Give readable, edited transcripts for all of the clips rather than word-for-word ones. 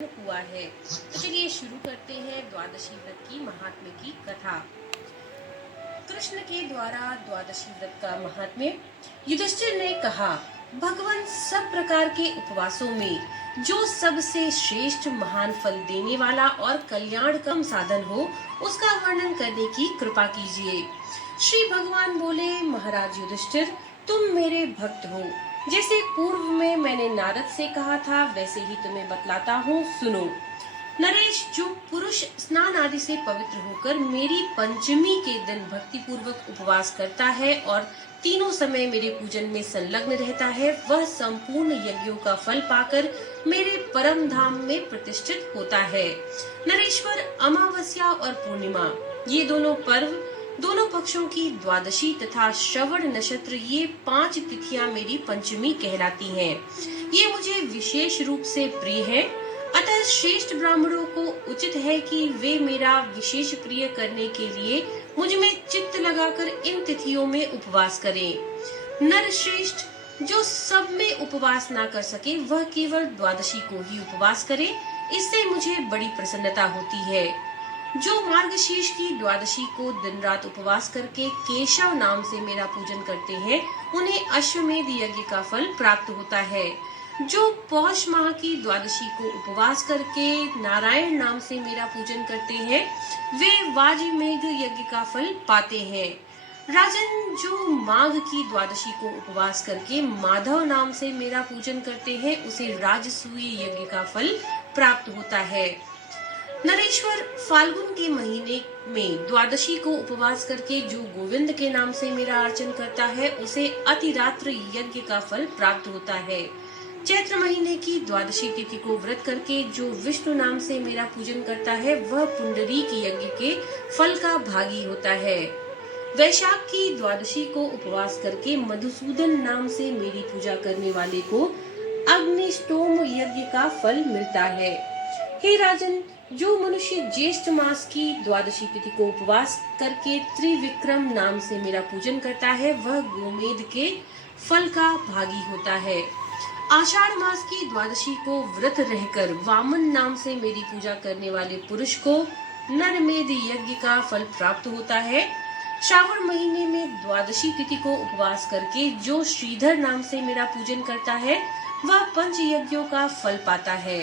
हुआ है। तो चलिए शुरू करते हैं द्वादशी व्रत की महात्म्य की कथा। कृष्ण के द्वारा द्वादशी व्रत का महात्म्य। युधिष्ठिर ने कहा, भगवान सब प्रकार के उपवासों में जो सबसे श्रेष्ठ महान फल देने वाला और कल्याणकम साधन हो, उसका वर्णन करने की कृपा कीजिए। श्री भगवान बोले, महाराज युधिष्ठिर, तुम मेरे भक्त हो। जैसे पूर्व में मैंने नारद से कहा था, वैसे ही तुम्हें बतलाता हूँ, सुनो। नरेश, जो पुरुष स्नान आदि से पवित्र होकर मेरी पंचमी के दिन भक्ति पूर्वक उपवास करता है और तीनों समय मेरे पूजन में संलग्न रहता है, वह संपूर्ण यज्ञों का फल पाकर मेरे परम धाम में प्रतिष्ठित होता है। नरेश्वर, अमावस्या और पूर्णिमा, ये दोनों पर्व, दोनों पक्षों की द्वादशी तथा श्रवण नक्षत्र, ये 5 तिथियां मेरी पंचमी कहलाती हैं। ये मुझे विशेष रूप से प्रिय है। अतः श्रेष्ठ ब्राह्मणों को उचित है कि वे मेरा विशेष प्रिय करने के लिए मुझ में चित्त लगाकर इन तिथियों में उपवास करें। नर श्रेष्ठ जो सब में उपवास ना कर सके, वह केवल द्वादशी को ही उपवास करे, इससे मुझे बड़ी प्रसन्नता होती है। जो मार्गशीर्ष की द्वादशी को दिन रात उपवास करके केशव नाम से मेरा पूजन करते हैं, उन्हें अश्वमेध यज्ञ का फल प्राप्त होता है। जो पौष माह की द्वादशी को उपवास करके नारायण नाम से मेरा पूजन करते हैं, वे वाजमेघ यज्ञ का फल पाते हैं। राजन, जो माघ की द्वादशी को उपवास करके माधव नाम से मेरा पूजन करते हैं, उसे राजसूय यज्ञ का फल प्राप्त होता है। नरेश्वर, फाल्गुन के महीने में द्वादशी को उपवास करके जो गोविंद के नाम से मेरा अर्चन करता है, उसे अतिरात्र यज्ञ का फल प्राप्त होता है। चैत्र महीने की द्वादशी तिथि को व्रत करके जो विष्णु नाम से मेरा पूजन करता है, वह पुंडरीक यज्ञ के फल का भागी होता है। वैशाख की द्वादशी को उपवास करके मधुसूदन नाम से मेरी पूजा करने वाले को अग्निष्टोम यज्ञ का फल मिलता है। हे राजन, जो मनुष्य ज्येष्ठ मास की द्वादशी तिथि को उपवास करके त्रिविक्रम नाम से मेरा पूजन करता है, वह गोमेध के फल का भागी होता है। आषाढ़ मास की द्वादशी को व्रत रहकर वामन नाम से मेरी पूजा करने वाले पुरुष को नरमेध यज्ञ का फल प्राप्त होता है। श्रावण महीने में द्वादशी तिथि को उपवास करके जो श्रीधर नाम से मेरा पूजन करता है, वह पंच यज्ञों का फल पाता है।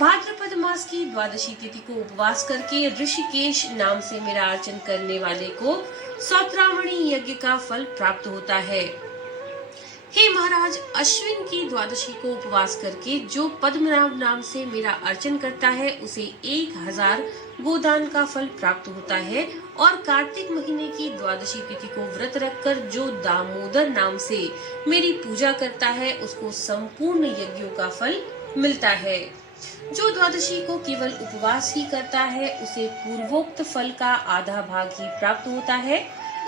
भाद्रपद मास की द्वादशी तिथि को उपवास करके ऋषिकेश नाम से मेरा अर्चन करने वाले को सौत्रामणि यज्ञ का फल प्राप्त होता है। हे महाराज, अश्विन की द्वादशी को उपवास करके जो पद्मनाभ नाम से मेरा अर्चन करता है, उसे 1000 गोदान का फल प्राप्त होता है। और कार्तिक महीने की द्वादशी तिथि को व्रत रखकर जो दामोदर नाम से मेरी पूजा करता है, उसको संपूर्ण यज्ञों का फल मिलता है। जो द्वादशी को केवल उपवास ही करता है, उसे पूर्वोक्त फल का आधा भाग ही प्राप्त होता है।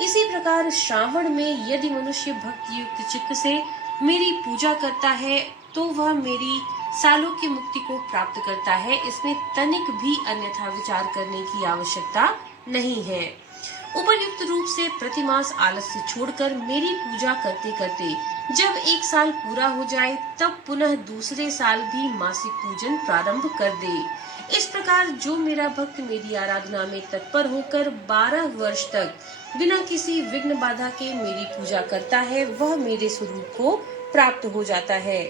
इसी प्रकार श्रावण में यदि मनुष्य भक्ति युक्त चित्त से मेरी पूजा करता है, तो वह मेरी सालों की मुक्ति को प्राप्त करता है। इसमें तनिक भी अन्यथा विचार करने की आवश्यकता नहीं है। उपयुक्त रूप से प्रतिमास आलस्य छोड़कर मेरी पूजा करते करते जब 1 साल पूरा हो जाए, तब पुनः दूसरे साल भी मासिक पूजन प्रारंभ कर दे। इस प्रकार जो मेरा भक्त मेरी आराधना में तत्पर होकर 12 वर्ष तक बिना किसी विघ्न बाधा के मेरी पूजा करता है, वह मेरे स्वरूप को प्राप्त हो जाता है।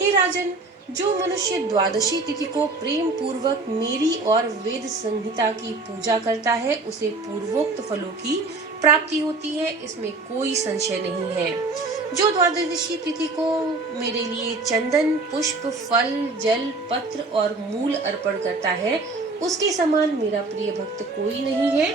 हे राजन, जो मनुष्य द्वादशी तिथि को प्रेम पूर्वक मेरी और वेद संहिता की पूजा करता है, उसे पूर्वोक्त फलों की प्राप्ति होती है, इसमें कोई संशय नहीं है। जो द्वादशी तिथि को मेरे लिए चंदन, पुष्प, फल, जल, पत्र और मूल अर्पण करता है, उसके समान मेरा प्रिय भक्त कोई नहीं है।